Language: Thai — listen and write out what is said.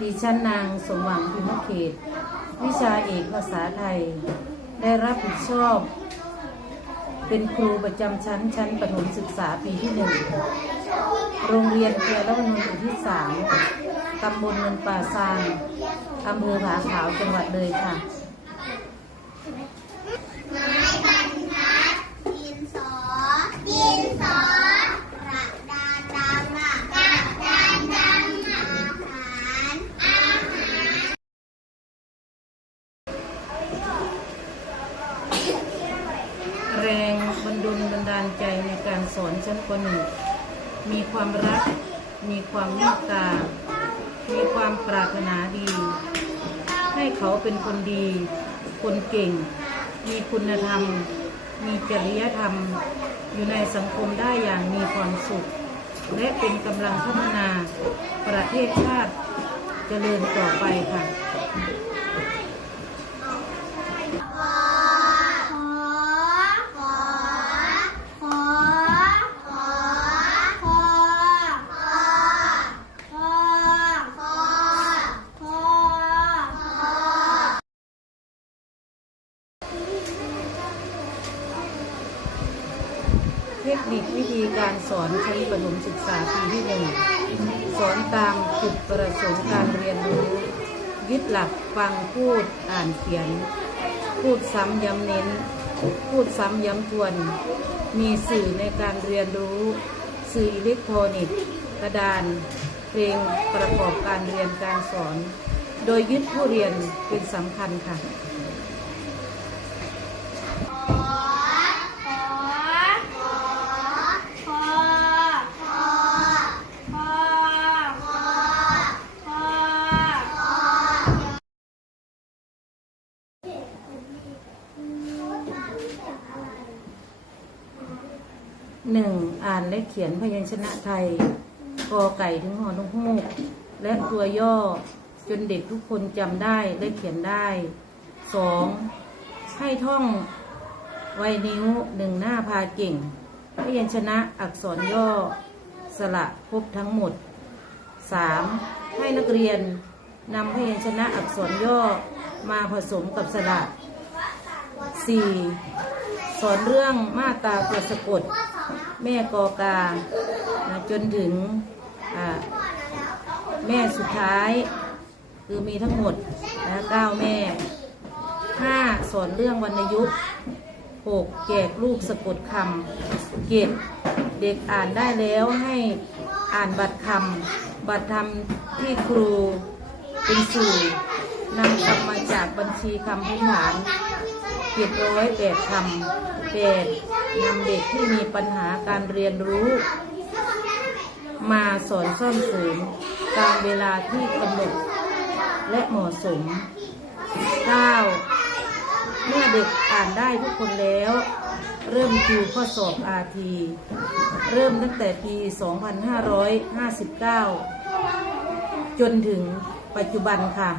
ดิฉันนางสมหวังพิมพ์เขต วิชาเอกภาษาไทย ได้รับผิดชอบ เป็นครูประจำชั้นชั้นประถมศึกษาปีที่หนึ่งโรงเรียนเพียรวนนท์ที่สามตำบลเนินป่าซางอำเภอผาขาวจังหวัดเลยค่ะ ดลบันดาลใจในการสอนชั้นปหนึ่งมีความรัก มีความเมตตา มีความปรารถนาดี ให้เขาเป็นคนดี คนเก่ง มีคุณธรรม มีจริยธรรม อยู่ในสังคมได้อย่างมีความสุข และเป็นกำลังพัฒนาประเทศชาติเจริญต่อไปค่ะ ทคนิควิธีการสอนชั้นประถมศึกษาปีที่หนึ่งสอนตามจุดประสงค์การเรียนรู้ยึดหลักฟังพูดอ่านเขียน พูดซ้ำย้ำเน้น พูดซ้ำย้ำทวน มีสื่อในการเรียนรู้ สื่ออิเล็กทรอนิกส์กระดาน เพลงประกอบการเรียนการสอน โดยยึดผู้เรียนเป็นสำคัญค่ะ หนึ่งอ่านและเขียนพยัญชนะไทยกอไก่ถึงหอนกฮูกและตัวย่อจนเด็กทุกคนจำได้และเขียนได้สองให้ท่องไวนิ้วหนึ่งหน้าพาเก่ง พยัญชนะอักษรย่อ สระครบทั้งหมดสามให้นักเรียนนำพยัญชนะอักษรย่อมาผสมกับสระสี่ สอนเรื่องมาตาตัวสะกด แม่กอกา จนถึงแม่สุดท้าย คือมีทั้งหมดนะเก้าแม่ห้าสอนเรื่องวรรณยุกต์หกแจกลูกสะกดคำเก็บเด็กอ่านได้แล้วให้อ่านบัตรคำบัตรคำที่ครูเป็นสื่อนำคำมาจากบัญชีคำพื้นฐาน เจ็ดร้อยแปดคำแปดนำเด็กที่มีปัญหาการเรียนรู้ มาสอนซ่อมเสริมตามเวลาที่กำหนดและเหมาะสม 9. เมื่อเด็กอ่านได้ทุกคนแล้ว เริ่มคิวข้อสอบอาทีเริ่มตั้งแต่ปี 2559 จนถึงปัจจุบันค่ะ